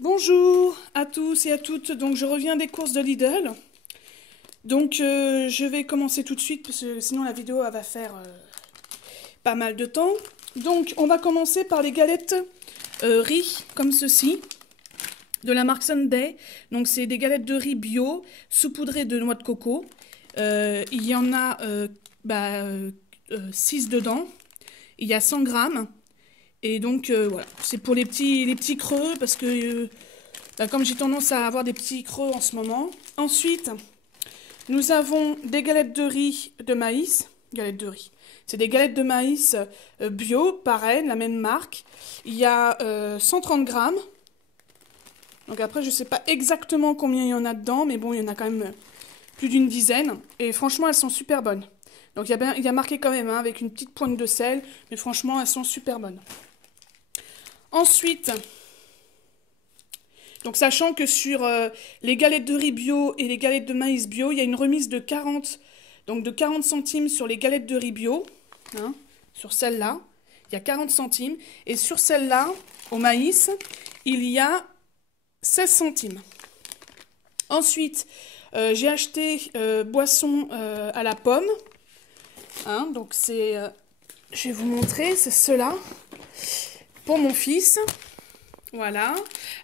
Bonjour à tous et à toutes, donc je reviens des courses de Lidl. Donc je vais commencer tout de suite parce que sinon la vidéo elle va faire pas mal de temps. Donc on va commencer par les galettes riz comme ceci, de la marque Sunday. Donc c'est des galettes de riz bio, saupoudrées de noix de coco. Il y en a 6 dedans, il y a 100 grammes. Et donc voilà, c'est pour les petits creux parce que comme j'ai tendance à avoir des petits creux en ce moment. Ensuite, nous avons des galettes de riz de maïs. Galettes de riz. C'est des galettes de maïs bio, pareil, la même marque. Il y a 130 grammes. Donc après, je ne sais pas exactement combien il y en a dedans, mais bon, il y en a quand même plus d'une dizaine. Et franchement, elles sont super bonnes. Donc il y a marqué quand même, hein, avec une petite pointe de sel, mais franchement, elles sont super bonnes. Ensuite, donc sachant que sur les galettes de riz bio et les galettes de maïs bio, il y a une remise de 40 centimes sur les galettes de riz bio, hein, sur celle-là, il y a 40 centimes. Et sur celle-là, au maïs, il y a 16 centimes. Ensuite, j'ai acheté boisson à la pomme. Hein, donc c'est, je vais vous montrer, c'est cela. Pour mon fils, voilà.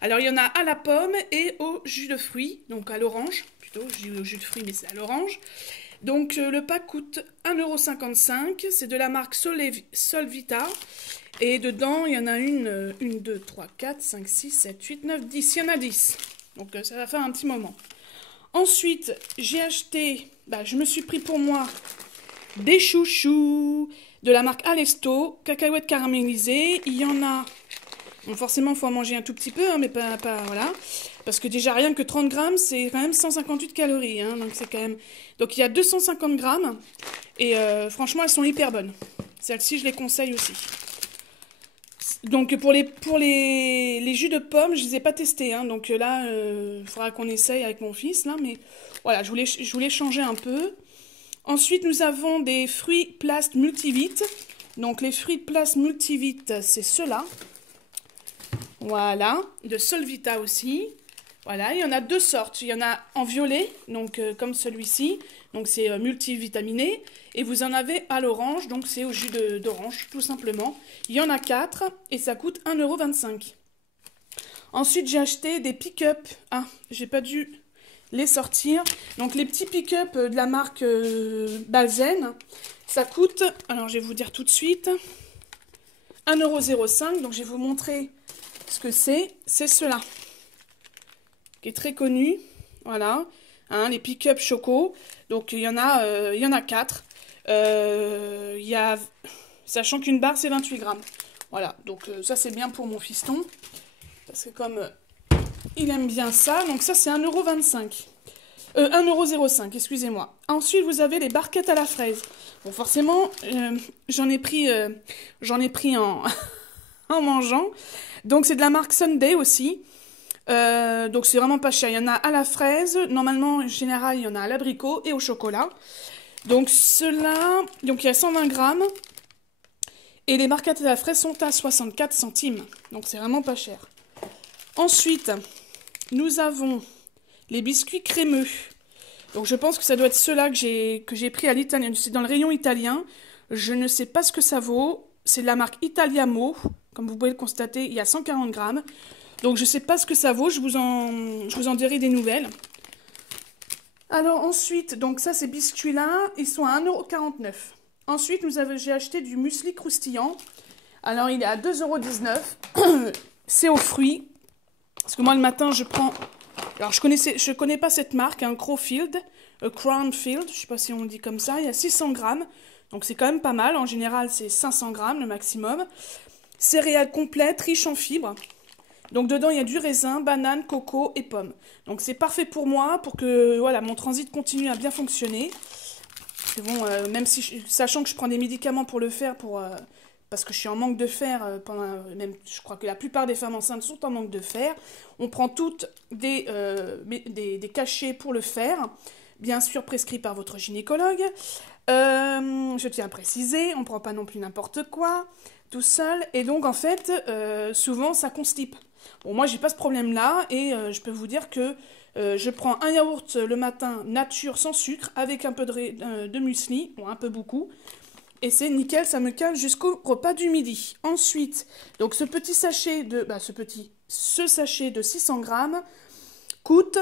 Alors il y en a à la pomme et au jus de fruits, donc à l'orange, plutôt, je dis au jus de fruits mais c'est à l'orange. Donc le pack coûte 1,55 €, c'est de la marque Solvita. Et dedans il y en a 1, 2, 3, 4, 5, 6, 7, 8, 9, 10, il y en a 10. Donc ça va faire un petit moment. Ensuite, j'ai acheté, je me suis pris pour moi des chouchous de la marque Alesto, cacahuètes caramélisées. Il y en a, bon, forcément il faut en manger un tout petit peu, hein, mais pas voilà, parce que déjà rien que 30 grammes c'est quand même 158 calories, hein, donc c'est quand même, donc il y a 250 grammes et franchement elles sont hyper bonnes. Celles-ci je les conseille aussi. Donc pour les jus de pommes je les ai pas testés, hein, donc là il faudra qu'on essaye avec mon fils là, mais voilà, je voulais changer un peu. Ensuite, nous avons des fruits Plast Multivite. Donc, les fruits Plast Multivite, c'est ceux-là. Voilà. De Solvita aussi. Voilà. Il y en a deux sortes. Il y en a en violet, donc comme celui-ci. Donc, c'est multivitaminé. Et vous en avez à l'orange, donc c'est au jus d'orange, tout simplement. Il y en a 4 et ça coûte 1,25 €. Ensuite, j'ai acheté des pick-up. Ah, j'ai pas dû les sortir. Donc les petits pick-up de la marque Balzen, ça coûte, alors je vais vous dire tout de suite, 1,05 €. Donc je vais vous montrer ce que c'est. C'est cela, qui est très connu. Voilà, hein, les pick-up choco. Donc il y en a 4. Sachant qu'une barre c'est 28 grammes. Voilà, donc ça c'est bien pour mon fiston. Parce que comme il aime bien ça, donc ça c'est 1,25 €. 1,05 €, excusez-moi. Ensuite, vous avez les barquettes à la fraise. Bon, forcément, j'en ai pris en, en mangeant. Donc, c'est de la marque Sunday aussi. Donc, c'est vraiment pas cher. Il y en a à la fraise. Normalement, en général, il y en a à l'abricot et au chocolat. Donc, ceux-là, donc il y a 120 grammes. Et les barquettes à la fraise sont à 64 centimes. Donc, c'est vraiment pas cher. Ensuite, nous avons les biscuits crémeux. Donc je pense que ça doit être ceux-là que j'ai pris à l'italien. C'est dans le rayon italien. Je ne sais pas ce que ça vaut. C'est de la marque Italiamo. Comme vous pouvez le constater, il y a 140 grammes. Donc je ne sais pas ce que ça vaut. Je vous en dirai des nouvelles. Alors ensuite, donc ça ces biscuits-là, ils sont à 1,49 €. Ensuite, j'ai acheté du muesli croustillant. Alors il est à 2,19 €. C'est aux fruits. Parce que moi le matin je prends... Alors, je connais pas cette marque, un Crownfield, je sais pas si on le dit comme ça, il y a 600 grammes, donc c'est quand même pas mal, en général c'est 500 grammes le maximum. Céréales complètes, riches en fibres, donc dedans il y a du raisin, banane, coco et pommes. Donc c'est parfait pour moi, pour que voilà, mon transit continue à bien fonctionner. C'est bon, même si, sachant que je prends des médicaments pour le faire, parce que je suis en manque de fer, même je crois que la plupart des femmes enceintes sont en manque de fer. On prend toutes des cachets pour le fer, bien sûr prescrits par votre gynécologue. Je tiens à préciser, on ne prend pas non plus n'importe quoi, tout seul. Et donc en fait, souvent ça constipe. Bon, moi, j'ai pas ce problème-là et je peux vous dire que je prends un yaourt le matin nature sans sucre avec un peu de muesli, bon, un peu beaucoup. Et c'est nickel, ça me cale jusqu'au repas du midi. Ensuite, donc ce petit sachet de... ce sachet de 600 grammes coûte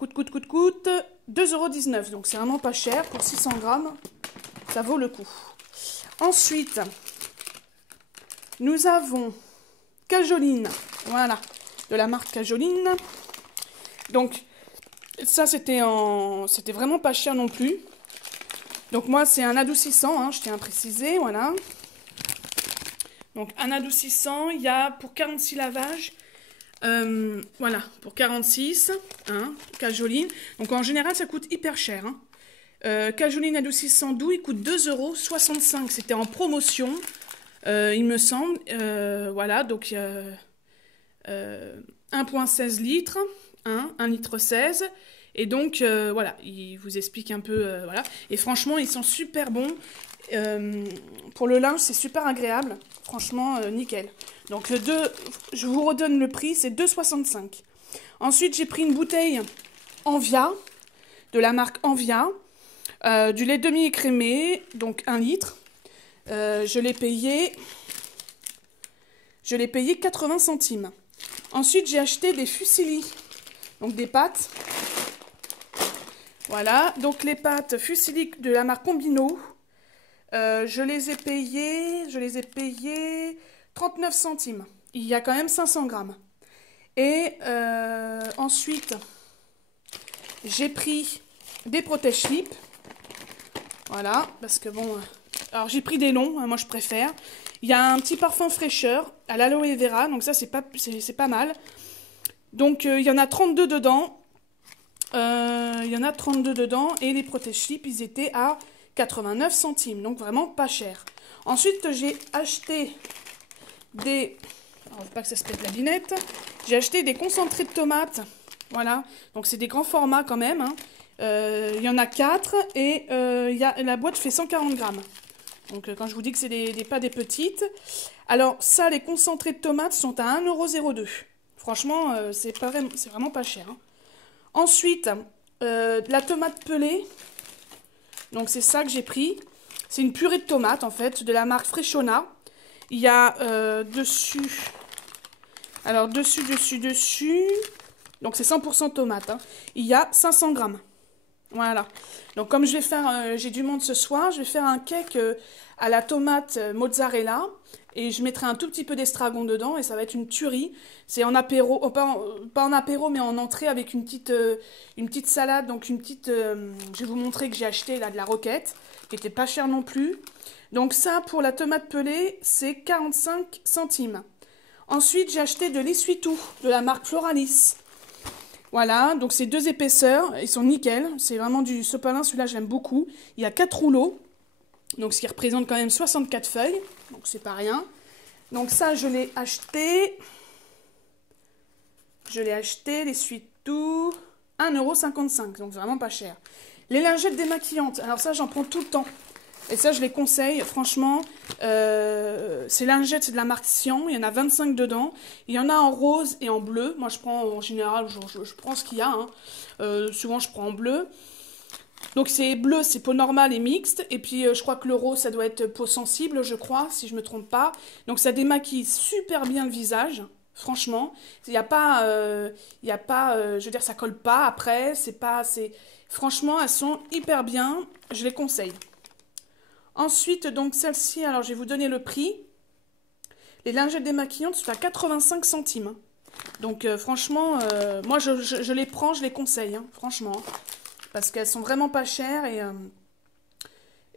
2,19 €. Donc c'est vraiment pas cher pour 600 grammes. Ça vaut le coup. Ensuite, nous avons Cajoline. Voilà, de la marque Cajoline. Donc, ça c'était vraiment pas cher non plus. Donc moi c'est un adoucissant, hein, je tiens à préciser, voilà. Donc un adoucissant, il y a pour 46 lavages, voilà, pour 46, hein, Cajoline. Donc en général ça coûte hyper cher. Hein. Cajoline adoucissant doux, il coûte 2,65 €, c'était en promotion, il me semble. Voilà, donc 1,16 litres, hein, 1,16 litre. Et donc, voilà, il vous explique un peu, voilà. Et franchement, ils sont super bons. Pour le linge, c'est super agréable. Franchement, nickel. Donc, je vous redonne le prix, c'est 2,65 €. Ensuite, j'ai pris une bouteille Envia, de la marque Envia. Du lait demi-écrémé, donc 1 litre. Je l'ai payé 80 centimes. Ensuite, j'ai acheté des fusilli, donc des pâtes. Voilà, donc les pâtes fusilli de la marque Combino, je les ai payées 39 centimes. Il y a quand même 500 grammes. Et ensuite, j'ai pris des protège-slips. Voilà, parce que bon... alors j'ai pris des longs, hein, moi je préfère. Il y a un petit parfum fraîcheur à l'aloe vera, donc ça c'est pas mal. Donc il y en a 32 dedans. Et les protège-slips, ils étaient à 89 centimes, donc vraiment pas cher. Ensuite, j'ai acheté des... alors, faut pas que ça se pète la binette. J'ai acheté des concentrés de tomates, voilà. Donc c'est des grands formats quand même, hein. Il y en a 4 et la boîte fait 140 grammes. Donc quand je vous dis que c'est pas des petites. Alors ça, les concentrés de tomates sont à 1,02 €. Franchement, c'est vraiment pas cher, hein. Ensuite, la tomate pelée. Donc c'est ça que j'ai pris. C'est une purée de tomates en fait, de la marque Freshona. Il y a dessus. Alors dessus. Donc c'est 100% tomate. Hein. Il y a 500 grammes. Voilà. Donc comme je vais faire, j'ai du monde ce soir, je vais faire un cake à la tomate mozzarella. Et je mettrai un tout petit peu d'estragon dedans et ça va être une tuerie. C'est en apéro, pas en apéro mais en entrée avec une petite salade. Donc je vais vous montrer que j'ai acheté là de la roquette, qui était pas cher non plus. Donc ça pour la tomate pelée c'est 45 centimes. Ensuite j'ai acheté de l'essuie-tout de la marque Floralis. Voilà, donc c'est 2 épaisseurs, ils sont nickel. C'est vraiment du sopalin, celui-là j'aime beaucoup. Il y a 4 rouleaux. Donc, ce qui représente quand même 64 feuilles. Donc, c'est pas rien. Donc, ça, je l'ai acheté. L'essuie-tout. 1,55 €. Donc, vraiment pas cher. Les lingettes démaquillantes. Alors, ça, j'en prends tout le temps. Et ça, je les conseille. Franchement, ces lingettes, c'est de la marque Sian. Il y en a 25 dedans. Il y en a en rose et en bleu. Moi, je prends en général, je prends ce qu'il y a. Hein. Souvent, je prends en bleu. Donc c'est bleu, c'est peau normale et mixte. Et puis je crois que le rose, ça doit être peau sensible, je crois, si je me trompe pas. Donc ça démaquille super bien le visage, franchement. Il n'y a pas, je veux dire, ça colle pas après. Franchement, elles sont hyper bien. Je les conseille. Ensuite, donc celle-ci, alors je vais vous donner le prix. Les lingettes démaquillantes sont à 85 centimes. Donc franchement, moi je les prends, je les conseille, hein, franchement. Parce qu'elles sont vraiment pas chères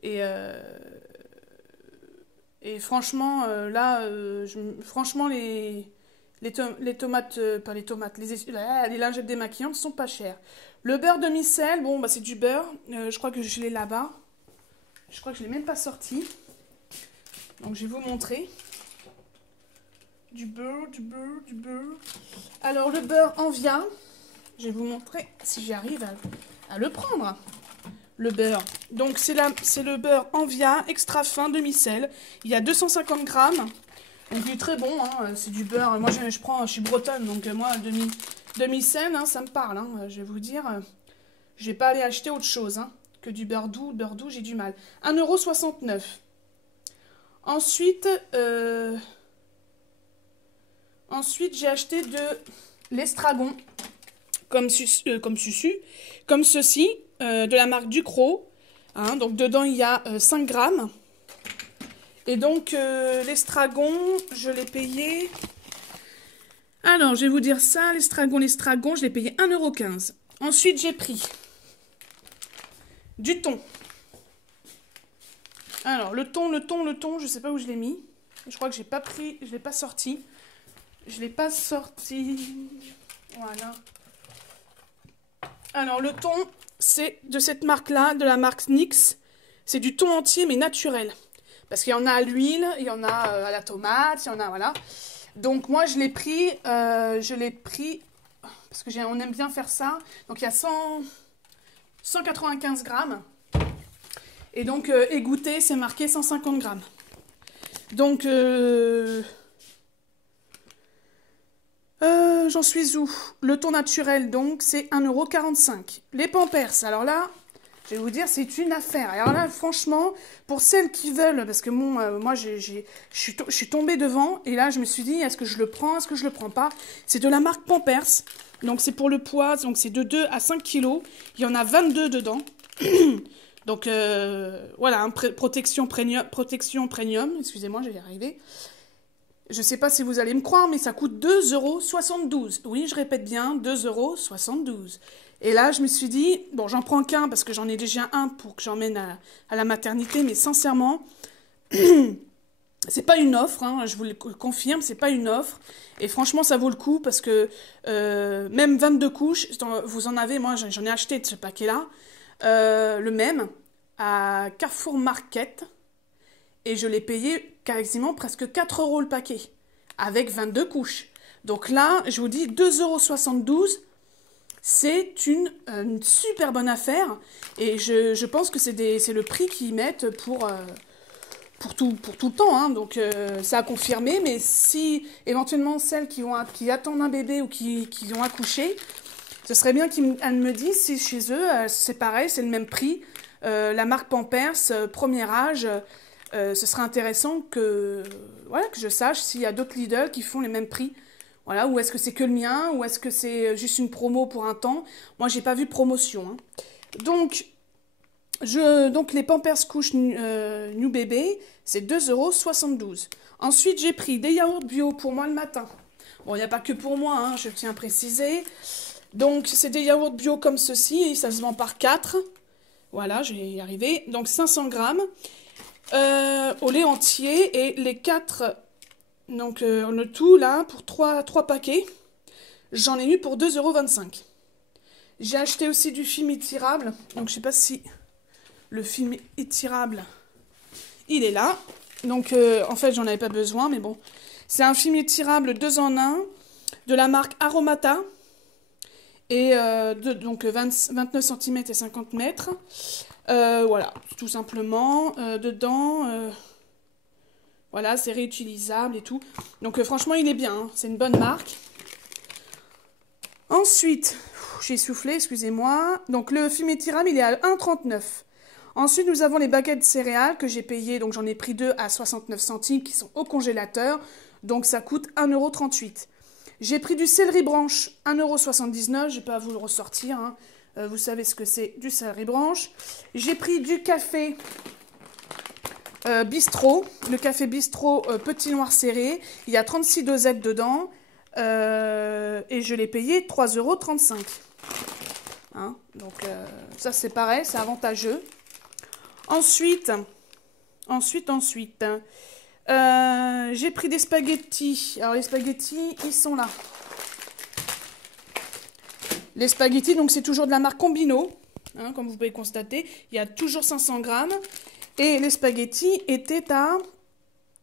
et franchement, là, franchement, les tomates, pas les tomates, les lingettes démaquillantes sont pas chères. Le beurre demi-sel, bon, bah c'est du beurre. Je crois que je l'ai là-bas. Je crois que je l'ai même pas sorti. Donc, je vais vous montrer. Du beurre. Alors, le beurre Envia. Je vais vous montrer si j'arrive à le prendre. Le beurre. Donc, c'est le beurre Envia extra fin demi-sel. Il y a 250 grammes. Donc il est très bon, hein, c'est du beurre. Moi je suis bretonne, donc moi demi-sel, hein, ça me parle. Hein, je vais vous dire, je vais pas aller acheter autre chose hein, que du beurre doux. Beurre doux, j'ai du mal. 1,69 €. Ensuite, j'ai acheté de l'estragon, comme ceci, de la marque Ducros. Hein, donc dedans, il y a 5 grammes. Et donc, l'estragon, je l'ai payé... Alors, je vais vous dire ça, l'estragon, je l'ai payé 1,15 €. Ensuite, j'ai pris du thon. Alors, le thon, je sais pas où je l'ai mis. Je crois que j'ai pas pris, je l'ai pas sorti. Je l'ai pas sorti. Voilà. Alors, le thon, c'est de cette marque-là, de la marque NYX. C'est du thon entier, mais naturel. Parce qu'il y en a à l'huile, il y en a à la tomate, il y en a, voilà. Donc, moi, je l'ai pris, parce qu'on aime bien faire ça. Donc, il y a 195 grammes. Et donc, égoutté, c'est marqué 150 grammes. Donc, j'en suis où? Le thon naturel, donc, c'est 1,45 €. Les Pampers, alors là, je vais vous dire, c'est une affaire. Alors là, franchement, pour celles qui veulent, parce que moi, je suis tombée devant, et là, je me suis dit, est-ce que je le prends, est-ce que je le prends pas? C'est de la marque Pampers, donc c'est pour le poids, donc c'est de 2 à 5 kilos. Il y en a 22 dedans. Donc, voilà, hein, protection premium, excusez-moi, je vais y arriver. Je ne sais pas si vous allez me croire, mais ça coûte 2,72 €. Oui, je répète bien, 2,72 €. Et là, je me suis dit, bon, j'en prends qu'un parce que j'en ai déjà un pour que j'emmène à la maternité, mais sincèrement, c'est pas une offre, hein, je vous le confirme, c'est pas une offre. Et franchement, ça vaut le coup parce que même 22 couches, vous en avez, moi j'en ai acheté de ce paquet-là, le même, à Carrefour Market. Et je l'ai payé quasiment presque 4 € le paquet, avec 22 couches. Donc là, je vous dis, 2,72 €, c'est une super bonne affaire. Et je pense que c'est le prix qu'ils mettent pour tout le temps. Hein. Donc ça a confirmé, mais si éventuellement celles qui attendent un bébé ou qui ont accouché, ce serait bien qu'elles me disent si chez eux, c'est pareil, c'est le même prix. La marque Pampers, premier âge... ce serait intéressant que je sache s'il y a d'autres Lidl qui font les mêmes prix. Voilà, ou est-ce que c'est que le mien, ou est-ce que c'est juste une promo pour un temps. Moi, j'ai pas vu de promotion. Hein. Donc, les Pampers couches New Bébé, c'est 2,72 €. Ensuite, j'ai pris des yaourts bio pour moi le matin. Bon, il n'y a pas que pour moi, hein, je tiens à préciser. Donc, c'est des yaourts bio comme ceci, et ça se vend par 4. Voilà, je vais y arriver. Donc, 500 grammes. Au lait entier et les 4, donc le tout là pour 3 paquets, j'en ai eu pour 2,25 €. J'ai acheté aussi du film étirable, donc je sais pas si le film étirable il est là, donc en fait j'en avais pas besoin, mais bon, c'est un film étirable 2 en 1 de la marque Aromata et donc 29 cm et 50 mètres. Voilà, tout simplement. Dedans, voilà, c'est réutilisable et tout. Donc franchement, il est bien. Hein, c'est une bonne marque. Ensuite, j'ai soufflé, excusez-moi. Donc le film étirable, il est à 1,39 €. Ensuite, nous avons les baguettes céréales que j'ai payées. Donc j'en ai pris 2 à 69 centimes qui sont au congélateur. Donc ça coûte 1,38 €. J'ai pris du céleri branche, 1,79 €. Je ne vais pas vous le ressortir. Hein. Vous savez ce que c'est du céleri branche. J'ai pris du café bistrot. Le café bistrot petit noir serré. Il y a 36 dosettes dedans. Et je l'ai payé 3,35 €. Hein, donc ça c'est pareil, c'est avantageux. Ensuite, j'ai pris des spaghettis. Alors les spaghettis, ils sont là. Les spaghettis, donc c'est toujours de la marque Combino, hein, comme vous pouvez constater. Il y a toujours 500 grammes. Et les spaghettis étaient à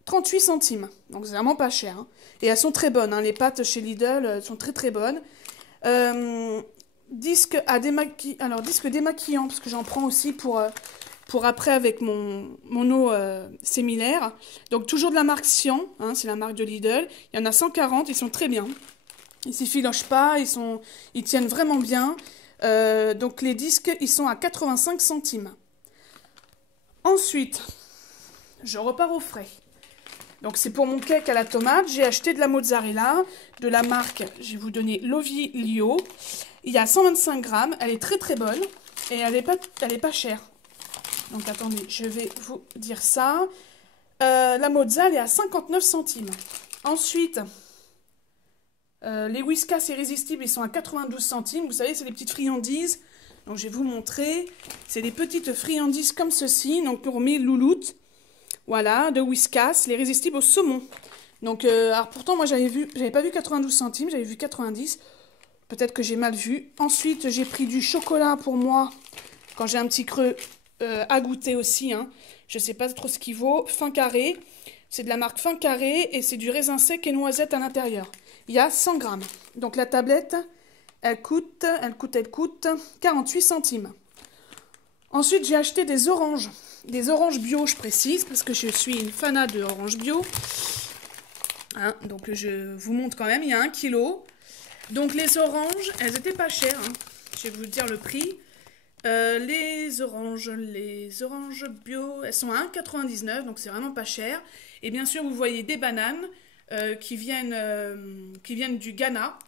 38 centimes. Donc c'est vraiment pas cher. Hein. Et elles sont très bonnes. Hein. Les pâtes chez Lidl sont très très bonnes. Disque démaquillant, parce que j'en prends aussi pour pour après avec mon eau similaire. Donc toujours de la marque Sian, hein, c'est la marque de Lidl. Il y en a 140, ils sont très bien. Ils s'effilochent pas, ils tiennent vraiment bien. Donc les disques, ils sont à 85 centimes. Ensuite, je repars au frais. Donc c'est pour mon cake à la tomate. J'ai acheté de la mozzarella de la marque, je vais vous donner L'Ovilio. Il y a 125 grammes, elle est très très bonne et elle est pas chère. Donc attendez, je vais vous dire ça. La mozza, elle est à 59 centimes. Ensuite, les Whiskas irrésistibles, ils sont à 92 centimes. Vous savez, c'est des petites friandises. Donc je vais vous montrer. C'est des petites friandises comme ceci. Donc pour mes louloutes. Voilà, de Whiskas, les résistibles au saumon. Donc, alors pourtant, moi, j'avais pas vu 92 centimes, j'avais vu 90. Peut-être que j'ai mal vu. Ensuite, j'ai pris du chocolat pour moi, quand j'ai un petit creux à goûter aussi. Hein. Je sais pas trop ce qu'il vaut. Fin carré, c'est de la marque Fin carré et c'est du raisin sec et noisette à l'intérieur. Il y a 100 grammes. Donc la tablette, elle coûte 48 centimes. Ensuite, j'ai acheté des oranges. Des oranges bio, je précise, parce que je suis une fanat de oranges bio. Hein, donc je vous montre quand même, il y a 1 kilo. Donc les oranges, elles étaient pas chères. Hein. Je vais vous dire le prix. Les oranges bio, elles sont à 1,99, donc c'est vraiment pas cher. Et bien sûr, vous voyez des bananes qui viennent du Ghana.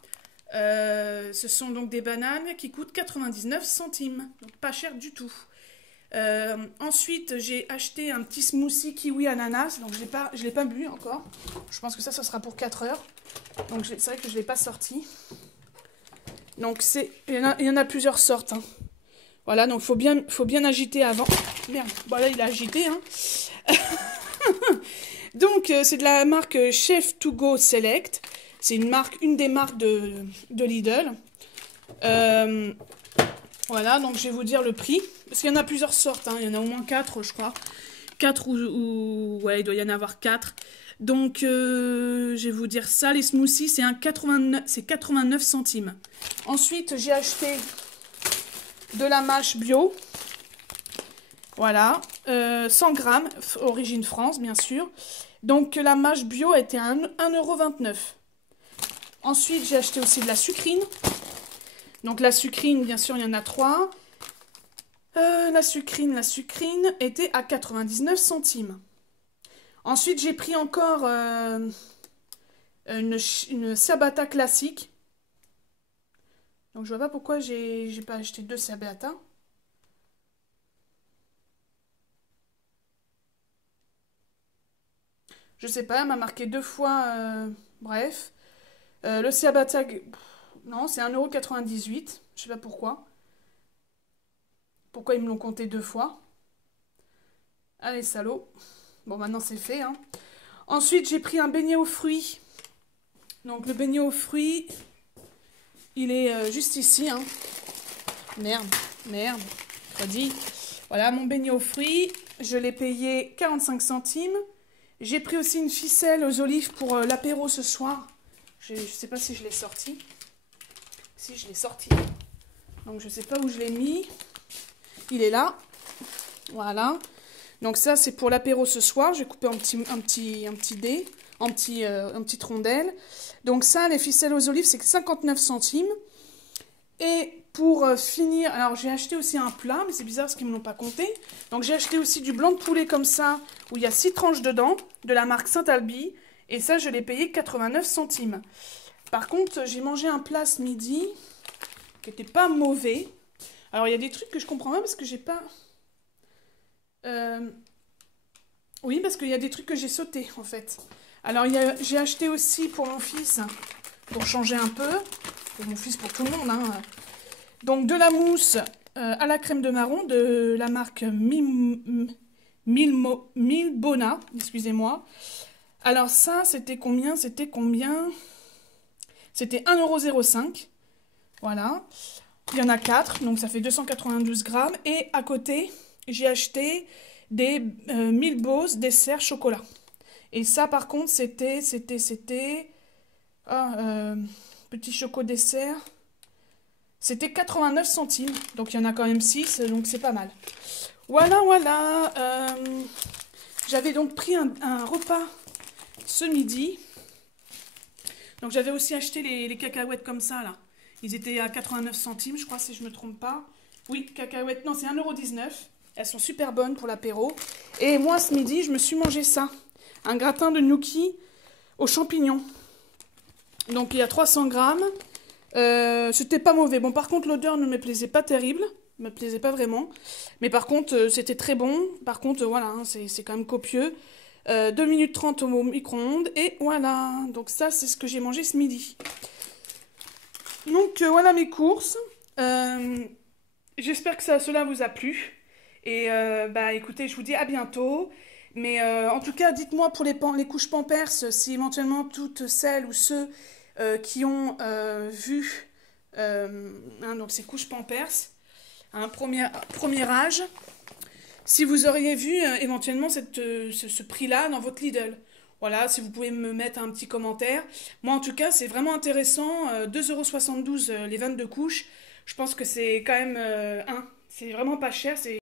Ce sont donc des bananes qui coûtent 99 centimes, donc pas cher du tout. Ensuite, j'ai acheté un petit smoothie kiwi ananas, donc je l'ai pas bu encore. Je pense que ça sera pour 4 heures. Donc c'est vrai que je ne l'ai pas sorti. Donc il y en a plusieurs sortes. Hein. Voilà, donc faut bien agiter avant. Merde, voilà, il a agité. Hein. Donc c'est de la marque Chef To Go Select. C'est une des marques de Lidl. Voilà, donc je vais vous dire le prix. Parce qu'il y en a plusieurs sortes, hein. Il y en a au moins 4, je crois. 4 ouais, il doit y en avoir 4. Donc, je vais vous dire ça. Les smoothies, c'est 89 centimes. Ensuite, j'ai acheté de la mâche bio. Voilà. 100 grammes, origine France, bien sûr. Donc, la mâche bio a été à 1,29 €. Ensuite, j'ai acheté aussi de la sucrine. Donc la sucrine, bien sûr, il y en a 3. La sucrine était à 99 centimes. Ensuite, j'ai pris encore une ciabatta classique. Donc je vois pas pourquoi j'ai pas acheté 2 ciabatta. Je sais pas, elle m'a marqué 2 fois. Bref. Le ciabatta... Non, c'est 1,98 €. Je sais pas pourquoi. Pourquoi ils me l'ont compté 2 fois. Allez, salaud. Bon, maintenant c'est fait. Hein. Ensuite, j'ai pris un beignet aux fruits. Donc, le beignet aux fruits, il est juste ici. Hein. Merde. Redit. Voilà, mon beignet aux fruits. Je l'ai payé 45 centimes. J'ai pris aussi une ficelle aux olives pour l'apéro ce soir. Je sais pas si je l'ai sorti. Si, je l'ai sorti. Donc, je sais pas où je l'ai mis. Il est là. Voilà. Donc ça, c'est pour l'apéro ce soir. Je vais couper en petite rondelle. Donc ça, les ficelles aux olives, c'est 59 centimes. Et pour finir, alors j'ai acheté aussi un plat, mais c'est bizarre parce qu'ils ne me l'ont pas compté. Donc j'ai acheté aussi du blanc de poulet comme ça, où il y a 6 tranches dedans, de la marque Saint-Albi. Et ça, je l'ai payé 89 centimes. Par contre, j'ai mangé un plat ce midi qui n'était pas mauvais. Alors, il y a des trucs que je comprends pas parce que j'ai pas... Oui, parce qu'il y a des trucs que j'ai sautés, en fait. Alors, j'ai acheté aussi pour mon fils, pour changer un peu. Pour mon fils, pour tout le monde. Hein. Donc, de la mousse à la crème de marron de la marque Milbona. Excusez-moi. Alors, ça, c'était combien? C'était 1,05 €. Voilà. Il y en a 4, donc ça fait 292 grammes. Et à côté, j'ai acheté des Milbose dessert chocolat. Et ça, par contre, c'était... petit choco dessert. C'était 89 centimes. Donc, il y en a quand même 6, donc c'est pas mal. Voilà, voilà. J'avais donc pris un repas ce midi. Donc j'avais aussi acheté les cacahuètes comme ça, là. Ils étaient à 89 centimes, je crois, si je ne me trompe pas. Oui, cacahuètes, non, c'est 1,19 €. Elles sont super bonnes pour l'apéro. Et moi, ce midi, je me suis mangé ça. Un gratin de gnocchi aux champignons. Donc il y a 300 grammes. C'était pas mauvais. Bon, par contre, l'odeur ne me plaisait pas terrible. Me plaisait pas vraiment. Mais par contre, c'était très bon. Par contre, voilà, hein, c'est quand même copieux. 2 minutes 30 au micro-ondes. Et voilà. Donc ça, c'est ce que j'ai mangé ce midi. Donc voilà mes courses. J'espère que cela vous a plu. Et bah écoutez, je vous dis à bientôt. Mais en tout cas, dites-moi pour les couches Pampers, si éventuellement toutes celles ou ceux qui ont vu donc ces couches Pampers, un premier âge, si vous auriez vu éventuellement ce prix-là dans votre Lidl. Voilà, si vous pouvez me mettre un petit commentaire. Moi, en tout cas, c'est vraiment intéressant. 2,72 € les 22 couches. Je pense que c'est quand même c'est vraiment pas cher.